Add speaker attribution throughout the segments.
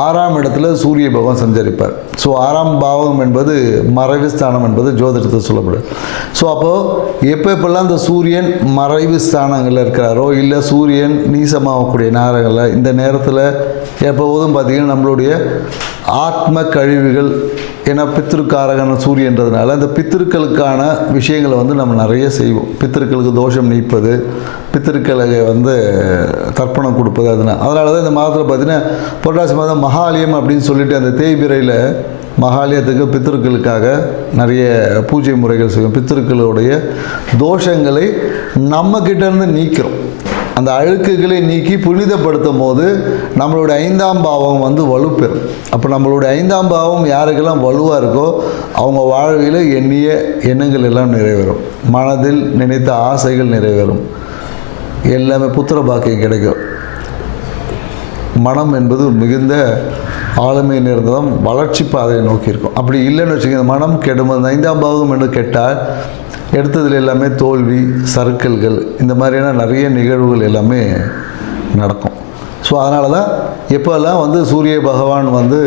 Speaker 1: ஆறாம் இடத்துல சூரிய பகவான் சஞ்சரிப்பார். ஸோ ஆறாம் பாவம் என்பது மறைவு ஸ்தானம் என்பது ஜோதிடத்தில் சொல்லப்படும் ஸோ அப்போது எப்போ எப்பெல்லாம் இந்த சூரியன் மறைவு ஸ்தானங்களில் இருக்கிறாரோ இல்லை சூரியன் நீசமாகக்கூடிய நேரங்களில் இந்த நேரத்தில் எப்போதும் பார்த்திங்கன்னா நம்மளுடைய ஆத்ம கழிவுகள் ஏன்னா பித்திருக்காரகன சூரியன்றதுனால அந்த பித்திருக்களுக்கான விஷயங்களை வந்து நம்ம நிறைய செய்வோம். பித்திருக்களுக்கு தோஷம் நீப்பது பித்திருக்களுக்கு வந்து தர்ப்பணம் கொடுப்பது அதனால் அதனால தான் இந்த மாதத்தில் பார்த்திங்கன்னா புரட்டாசி மாதம் மகாலயம் அப்படின்னு சொல்லிட்டு அந்த தேய்பிரையில் மகாலயத்துக்கு பித்திருக்களுக்காக நிறைய பூஜை முறைகள் செய்யும் பித்திருக்களுடைய தோஷங்களை நம்மக்கிட்டேருந்து நீக்கிறோம். அந்த அழுக்குகளை நீக்கி புனிதப்படுத்தும் போது நம்மளுடைய ஐந்தாம் பாவம் வந்து வலுப்பெறும். அப்போ நம்மளுடைய ஐந்தாம் பாவம் யாருக்கெல்லாம் வலுவாக இருக்கோ அவங்க வாழ்வில் எண்ணிய எண்ணங்கள் எல்லாம் நிறைவேறும். மனதில் நினைத்த ஆசைகள் நிறைவேறும். எல்லாமே புத்திர பாக்கியம் கிடைக்கும். மனம் என்பது மிகுந்த ஆளுமை நிறந்ததும் வளர்ச்சி பாதையை நோக்கி இருக்கும். அப்படி இல்லைன்னு வச்சுக்கோங்க மனம் கெடும்போது ஐந்தாம் பாவகம் என்று கெட்டால் எடுத்ததில் எல்லாமே தோல்வி சறுக்கல்கள் இந்த மாதிரியான நிறைய நிகழ்வுகள் எல்லாமே நடக்கும். ஸோ அதனால தான் எப்போல்லாம் வந்து சூரிய பகவான் வந்து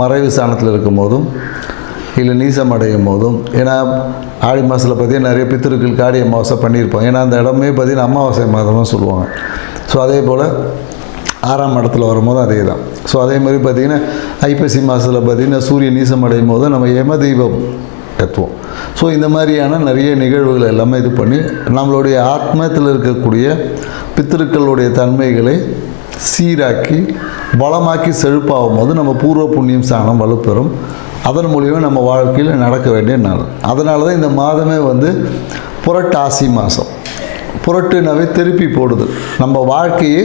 Speaker 1: மறைவு ஸ்தானத்தில் இருக்கும் போதும் இல்லை நீசம் அடையும் போதும் ஏன்னா ஆடி மாதத்தில் பார்த்தீங்கன்னா நிறைய பித்திருக்கள் காடி அமாவாசை பண்ணியிருப்பாங்க ஏன்னா அந்த இடமே பார்த்தீங்கன்னா அமாவாசை மாதம் தான் சொல்லுவாங்க. ஸோ அதே போல் ஆறாம் இடத்துல வரும்போது அதே தான் ஸோ அதே மாதிரி பார்த்திங்கன்னா ஐப்பசி மாதத்தில் பார்த்திங்கன்னா சூரிய நீசம் அடையும் போது நம்ம யம தெய்வம் ஸோ இந்த மாதிரியான நிறைய நிகழ்வுகள் எல்லாமே இது பண்ணி நம்மளுடைய ஆத்மத்தில் இருக்கக்கூடிய பித்திருக்களுடைய தன்மைகளை சீராக்கி வளமாக்கி செழிப்பாகும் போது நம்ம பூர்வ புண்ணியம் ஸ்தானம் வலுப்பெறும். அதன் மூலியமாக நம்ம வாழ்க்கையில் நடக்க வேண்டிய நாள். அதனால தான் இந்த மாதமே வந்து புரட்டாசி மாதம் புரட்டுனாவே திருப்பி போடுது. நம்ம வாழ்க்கையை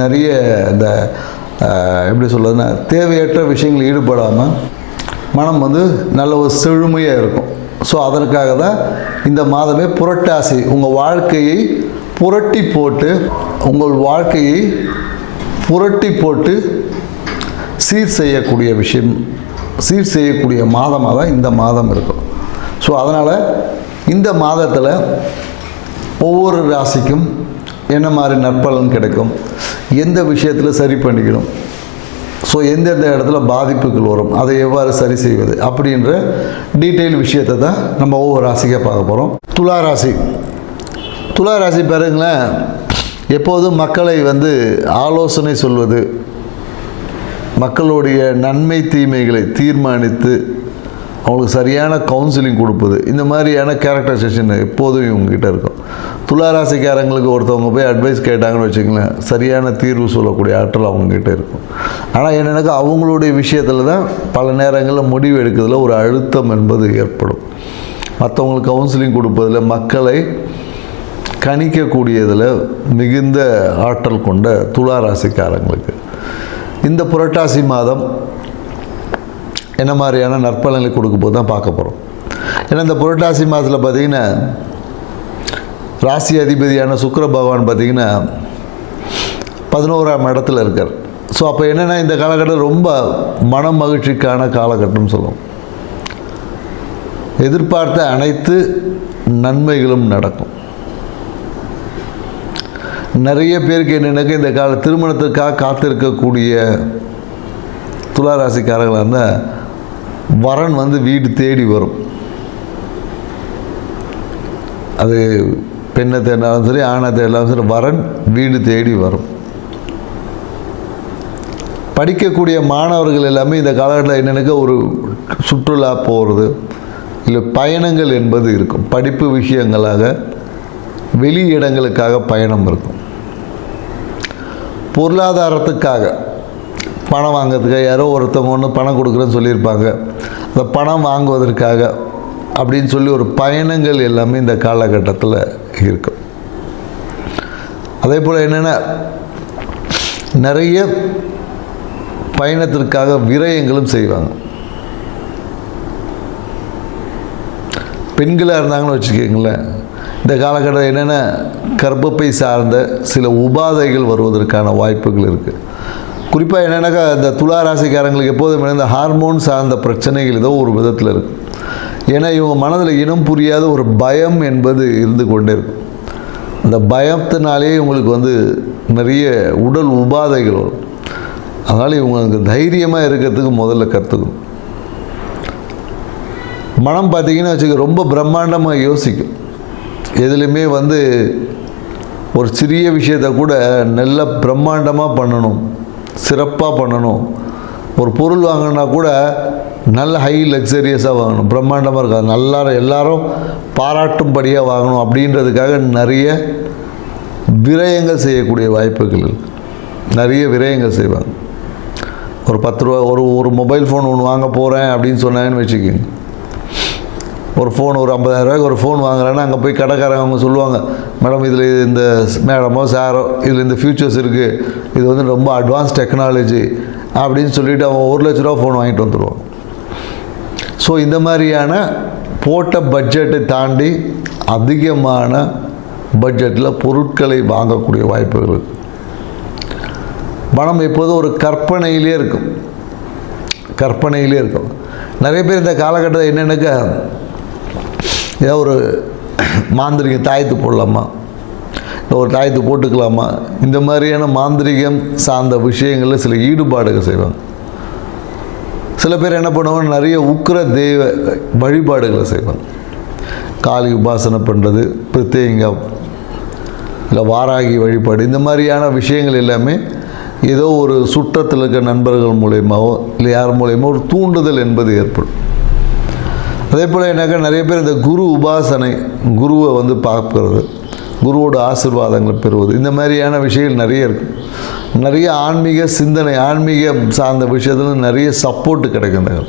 Speaker 1: நிறைய இந்த எப்படி சொல்கிறதுன்னா தேவையற்ற விஷயங்கள் ஈடுபடாமல் மனம் வந்து நல்ல ஒரு செழுமையாக இருக்கும். ஸோ அதற்காக தான் இந்த மாதமே புரட்டாசி. உங்கள் வாழ்க்கையை புரட்டி போட்டு உங்கள் வாழ்க்கையை புரட்டி போட்டு சீர் செய்யக்கூடிய விஷயம் சீர் செய்யக்கூடிய மாதமாக தான் இந்த மாதம் இருக்கும். ஸோ அதனால் இந்த மாதத்தில் ஒவ்வொரு ராசிக்கும் என்ன மாதிரி நற்பலன் கிடைக்கும்? எந்த விஷயத்தில் சரி பண்ணிக்கணும்? ஸோ எந்தெந்த இடத்துல பாதிப்புகள் வரும்? அதை எவ்வாறு சரி செய்வது? அப்படின்ற டீட்டெயில் விஷயத்தை தான் நம்ம ஒவ்வொரு ராசிக்காக பார்க்க போகிறோம் துலா ராசி. துலா ராசி பாருங்களேன் எப்போதும் மக்களை வந்து ஆலோசனை சொல்வது மக்களுடைய நன்மை தீமைகளை தீர்மானித்து அவங்களுக்கு சரியான கவுன்சிலிங் கொடுப்பது இந்த மாதிரியான கேரக்டரைசேஷன் எப்போதும் இவங்ககிட்ட இருக்கும். துளாராசிக்காரங்களுக்கு ஒருத்தவங்க போய் அட்வைஸ் கேட்டாங்கன்னு வச்சுங்களேன் சரியான தீர்வு சொல்லக்கூடிய ஆற்றல் அவங்கக்கிட்ட இருக்கும். ஆனால் என்னென்னாக்கா அவங்களுடைய விஷயத்தில் தான் பல நேரங்களில் முடிவு எடுக்கிறதுல ஒரு அழுத்தம் என்பது ஏற்படும். மற்றவங்களுக்கு கவுன்சிலிங் கொடுப்பதில் மக்களை கணிக்கக்கூடியதில் மிகுந்த ஆற்றல் கொண்ட துளாராசிக்காரங்களுக்கு. இந்த புரட்டாசி மாதம் என்ன மாதிரியான நற்பலன்களை கொடுக்க போது தான் பார்க்க போகிறோம் ஏன்னா இந்த புரட்டாசி மாதத்தில் பார்த்திங்கன்னா ராசி அதிபதியான சுக்கர பகவான் பார்த்திங்கன்னா பதினோராம் இடத்துல இருக்கார். ஸோ அப்போ என்னென்னா இந்த காலகட்டம் ரொம்ப மன மகிழ்ச்சிக்கான காலகட்டம்னு சொல்லுவோம். எதிர்பார்த்த அனைத்து நன்மைகளும் நடக்கும். நிறைய பேருக்கு என்னென்னாக்க இந்த கால திருமணத்துக்காக காத்திருக்கக்கூடிய துளாராசிக்காரங்களாக இருந்தால் வரன் வந்து வீடு தேடி வரும். அது பெண்ணை தேடினாலும் சரி ஆணை தேடினாலும் சரி வரன் வீடு தேடி வரும். படிக்கக்கூடிய மாணவர்கள் எல்லாமே இந்த காலகட்டத்தில் என்னென்னக்கா ஒரு சுற்றுலா போகிறது இல்லை பயணங்கள் என்பது இருக்கும். படிப்பு விஷயங்களாக வெளி இடங்களுக்காக பயணம் இருக்கும். பொருளாதாரத்துக்காக பணம் வாங்குறதுக்காக யாரோ ஒருத்தவங்க ஒன்று பணம் கொடுக்குறேன்னு சொல்லியிருப்பாங்க. அந்த பணம் வாங்குவதற்காக அப்படின்னு சொல்லி ஒரு பயணங்கள் எல்லாமே இந்த காலகட்டத்தில் இருக்கும். அதே போல் என்னென்னா நிறைய பயணத்திற்காக விரயங்களும் செய்வாங்க. பெண்களாக இருந்தாங்கன்னு வச்சுக்கோங்களேன் இந்த காலகட்டம் என்னென்ன கர்ப்பப்பை சார்ந்த சில உபாதைகள் வருவதற்கான வாய்ப்புகள் இருக்குது குறிப்பாக என்னென்னாக்கா இந்த துலா ராசிக்காரங்களுக்கு எப்போதுமே இந்த ஹார்மோன் சார்ந்த பிரச்சனைகள் ஏதோ ஒரு விதத்தில் இருக்குது ஏன்னா இவங்க மனதில் இனம் புரியாத ஒரு பயம் என்பது இருந்து கொண்டே இருக்கும். அந்த பயத்தினாலே இவங்களுக்கு வந்து நிறைய உடல் உபாதைகள் வரும். அதனால் இவங்களுக்கு தைரியமாக இருக்கிறதுக்கு முதல்ல கற்றுக்கணும் மனம் பார்த்தீங்கன்னா வச்சுக்க ரொம்ப பிரம்மாண்டமாக யோசிக்கும். எதுலேயுமே வந்து ஒரு சிறிய விஷயத்தை கூட நல்ல பிரம்மாண்டமாக பண்ணணும் சிறப்பாக பண்ணணும். ஒரு பொருள் வாங்கினா கூட நல்ல ஹை லக்ஸரியஸாக வாங்கணும். பிரம்மாண்டமாக இருக்காது. நல்லா எல்லாரும் பாராட்டும்படியாக வாங்கணும் அப்படின்றதுக்காக நிறைய விரயங்கள் செய்யக்கூடிய வாய்ப்புகள் நிறைய விரயங்கள் செய்வாங்க. ஒரு பத்து ரூபா ஒரு ஒரு மொபைல் ஃபோன் ஒன்று வாங்க போகிறேன் அப்படின்னு சொன்னாங்கன்னு வச்சுக்கோங்க. ஒரு ஃபோன் ஒரு ஐம்பதாயிரரூவாய்க்கு ஒரு ஃபோன் வாங்குறேன்னா அங்கே போய் கடைக்காரங்க அவங்க சொல்லுவாங்க மேடம் இதில் இந்த மேடமோ சாரோ இதில் இந்த ஃபியூச்சர்ஸ் இருக்குது இது வந்து ரொம்ப அட்வான்ஸ் டெக்னாலஜி அப்படின்னு சொல்லிட்டு அவன் ஒரு லட்ச ரூபா ஃபோன் வாங்கிட்டு வந்துடுவான் ஸோ இந்த மாதிரியான போட்ட பட்ஜெட்டை தாண்டி அதிகமான பட்ஜெட்டில் பொருட்களை வாங்கக்கூடிய வாய்ப்புகள் பணம் எப்போதும் ஒரு கற்பனையிலே இருக்கும். கற்பனையிலே இருக்கும். நிறைய பேர் இந்த காலகட்டத்தில் என்னென்னாக்கா ஏதோ ஒரு மாந்திரிக தாயத்து போடலாமா? இல்லை ஒரு தாயத்து போட்டுக்கலாமா? இந்த மாதிரியான மாந்திரிகம் சார்ந்த விஷயங்களில் சில ஈடுபாடுகள் செய்வாங்க. சில பேர் என்ன பண்ணுவாங்க நிறைய உக்கிர தெய்வ வழிபாடுகளை செய்வாங்க. காளி உபாசனை பண்ணுறது பிரத்யேகம் இல்லை வாராகி வழிபாடு இந்த மாதிரியான விஷயங்கள் எல்லாமே ஏதோ ஒரு சுற்றத்தில் இருக்க நண்பர்கள் மூலயமாவோ இல்லை யார் மூலயமோ ஒரு தூண்டுதல் என்பது ஏற்படும். அதே போல் என்னக்கா நிறைய பேர் இந்த குரு உபாசனை குருவை வந்து பார்க்கறது. குருவோட ஆசிர்வாதங்களை பெறுவது. இந்த மாதிரியான விஷயங்கள் நிறைய இருக்குது நிறைய ஆன்மீக சிந்தனை ஆன்மீக சார்ந்த விஷயத்தில் நிறைய சப்போர்ட் கிடைக்கின்றது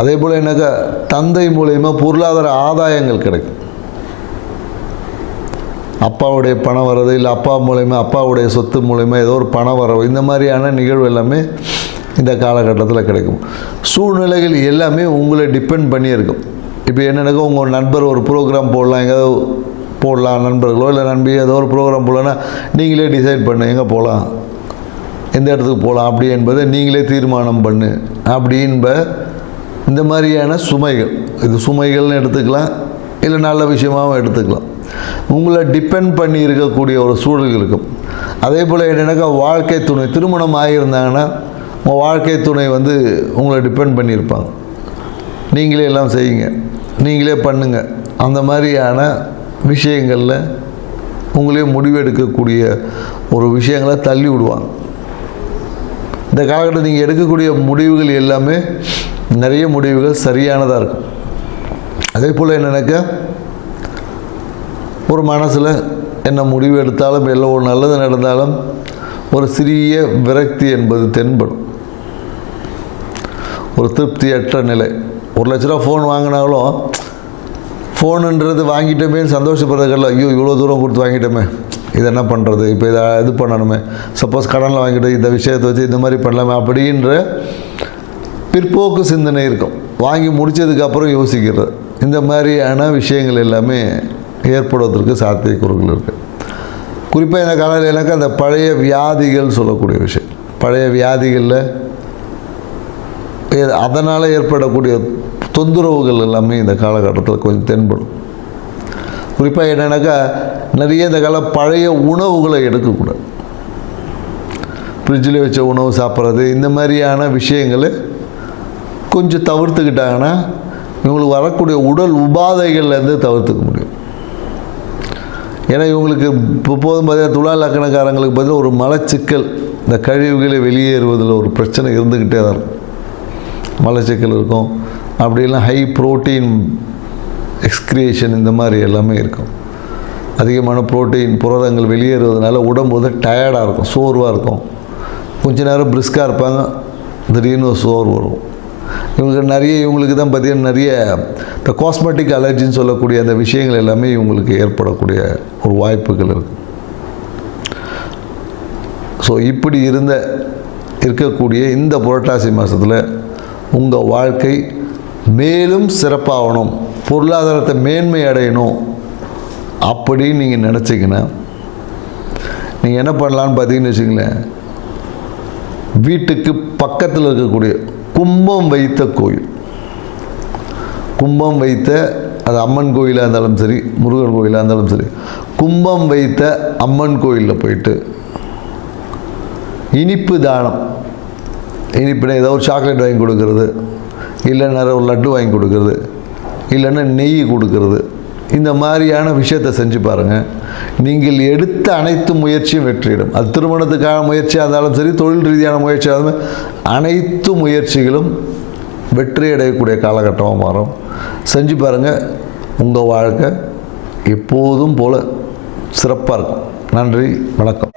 Speaker 1: அதே போல் என்னக்கா தந்தை மூலயமா பொருளாதார ஆதாயங்கள் கிடைக்கும். அப்பாவுடைய பணம் வர்றது இல்லை அப்பா மூலயமா அப்பாவுடைய சொத்து மூலயமா ஏதோ ஒரு பணம் வரவு இந்த மாதிரியான நிகழ்வு எல்லாமே இந்த காலகட்டத்தில் கிடைக்கும். சூழ்நிலைகள் எல்லாமே உங்களை டிபெண்ட் பண்ணியிருக்கும். இப்போ என்னென்னக்கோ உங்கள் நண்பர் ஒரு ப்ரோக்ராம் போடலாம் எங்கேயாவது போடலாம் நண்பர்களோ இல்லை நண்பி ஏதோ ஒரு ப்ரோக்ராம் போடலான்னா நீங்களே டிசைட் பண்ணு எங்கே போகலாம்? எந்த இடத்துக்கு போகலாம்? அப்படி என்பதை நீங்களே தீர்மானம் பண்ணு. அப்படின்ப இந்த மாதிரியான சுமைகள் இது சுமைகள்னு எடுத்துக்கலாம் இல்லை நல்ல விஷயமாகவும் எடுத்துக்கலாம். உங்களை டிபெண்ட் பண்ணி இருக்கக்கூடிய ஒரு சூழல் இருக்கும். அதே போல் என்னென்னாக்கா வாழ்க்கை துணை திருமணம் ஆகியிருந்தாங்கன்னா உங்கள் வாழ்க்கை துணை வந்து உங்களை டிபெண்ட் பண்ணியிருப்பாங்க. நீங்களே எல்லாம் செய்யுங்க. நீங்களே பண்ணுங்க. அந்த மாதிரியான விஷயங்களில் உங்களே முடிவெடுக்கக்கூடிய ஒரு விஷயங்களை தள்ளி விடுவாங்க. இந்த காலகட்டத்தில் நீங்கள் எடுக்கக்கூடிய முடிவுகள் எல்லாமே நிறைய முடிவுகள் சரியானதாக இருக்கும். அதே போல் என்னென்னாக்கா ஒரு மனசில் என்ன முடிவு எடுத்தாலும் இல்லை ஒரு நல்லது நடந்தாலும் ஒரு சிறிய விரக்தி என்பது தென்படும். ஒரு திருப்தியற்ற நிலை. ஒரு லட்ச ரூபா ஃபோன் வாங்கினாலும் ஃபோனுன்றது வாங்கிட்டோமே சந்தோஷப்படுறதுக்கல்ல. ஐயோ இவ்வளோ தூரம் கொடுத்து வாங்கிட்டோமே. இது என்ன பண்ணுறது இப்போ இதை இது பண்ணணுமே. சப்போஸ் கடனில் வாங்கிட்டு இந்த விஷயத்தை வச்சு இந்த மாதிரி பண்ணலாமே அப்படின்ற பிற்போக்கு சிந்தனை இருக்கும். வாங்கி முடித்ததுக்கப்புறம் யோசிக்கிறது. இந்த மாதிரியான விஷயங்கள் எல்லாமே ஏற்படுவதற்கு சாத்தியக்கூறுகள் இருக்குது குறிப்பாக இந்த காலத்தில் எனக்கு அந்த பழைய வியாதிகள் சொல்லக்கூடிய விஷயம். பழைய வியாதிகளில் அதனால் ஏற்படக்கூடிய தொந்தரவுகள் எல்லாமே இந்த காலகட்டத்தில் கொஞ்சம் தென்படும். குறிப்பாக என்னென்னாக்கா நிறைய இந்த கால பழைய உணவுகளை எடுக்கக்கூடாது. ஃப்ரிட்ஜில் வச்ச உணவு சாப்பிட்றது இந்த மாதிரியான விஷயங்களை கொஞ்சம் தவிர்த்துக்கிட்டாங்கன்னா இவங்களுக்கு வரக்கூடிய உடல் உபாதைகள்லேருந்து தவிர்த்துக்க முடியும். ஏன்னா இவங்களுக்கு இப்போ போதும் பார்த்தீங்கன்னா துலா லக்கணக்காரங்களுக்கு பார்த்தீங்கன்னா ஒரு மலச்சிக்கல் இந்த கழிவுகளை வெளியேறுவதில் ஒரு பிரச்சனை இருந்துக்கிட்டே தான் இருக்கும் மலச்சிக்கல் இருக்கும். அப்படிலாம் ஹை புரோட்டீன் எக்ஸ்கிரியேஷன் இந்த மாதிரி எல்லாமே இருக்கும். அதிகமான புரோட்டீன் புரதங்கள் வெளியேறுவதனால உடம்பு வந்து டயர்டாக இருக்கும் சோர்வாக இருக்கும். கொஞ்ச நேரம் பிரிஸ்காக இருப்பாங்க திடீர்னு ஒரு சோர்வு வரும். இவங்களுக்கு நிறைய இவங்களுக்கு தான் பார்த்தீங்கன்னா நிறைய இந்த காஸ்மெட்டிக் அலர்ஜின்னு சொல்லக்கூடிய அந்த விஷயங்கள் எல்லாமே இவங்களுக்கு ஏற்படக்கூடிய ஒரு வாய்ப்புகள் இருக்குது ஸோ இப்படி இருந்த இருக்கக்கூடிய இந்த புரட்டாசி மாதத்தில் உங்கள் வாழ்க்கை மேலும் சிறப்பாகணும். பொருளாதாரத்தை மேன்மை அடையணும். அப்படின்னு நீங்கள் நினச்சிங்கன்னா நீங்கள் என்ன பண்ணலான்னு பார்த்தீங்கன்னு வச்சுங்களேன் வீட்டுக்கு பக்கத்தில் இருக்கக்கூடிய கும்பம் வைத்த கோயில். கும்பம் வைத்த அது அம்மன் கோயிலாக இருந்தாலும் சரி முருகன் கோயிலாக இருந்தாலும் சரி கும்பம் வைத்த அம்மன் கோயிலில் போயிட்டு இனிப்பு தானம் இனிப்புனா ஏதோ ஒரு சாக்லேட் வாங்கி கொடுக்கறது இல்லைன்னா ஒரு லட்டு வாங்கி கொடுக்கறது இல்லைன்னா நெய் கொடுக்கறது இந்த மாதிரியான விஷயத்தை செஞ்சு பாருங்கள் நீங்கள் எடுத்த அனைத்து முயற்சியும் வெற்றியிடும். அது திருமணத்துக்கான முயற்சியாக இருந்தாலும் சரி தொழில் ரீதியான முயற்சியாக இருந்தாலும் அனைத்து முயற்சிகளும் வெற்றி அடையக்கூடிய காலகட்டமாக மாறும். செஞ்சு பாருங்கள் உங்கள் வாழ்க்கை எப்போதும் போல் சிறப்பாக இருக்கும். நன்றி வணக்கம்.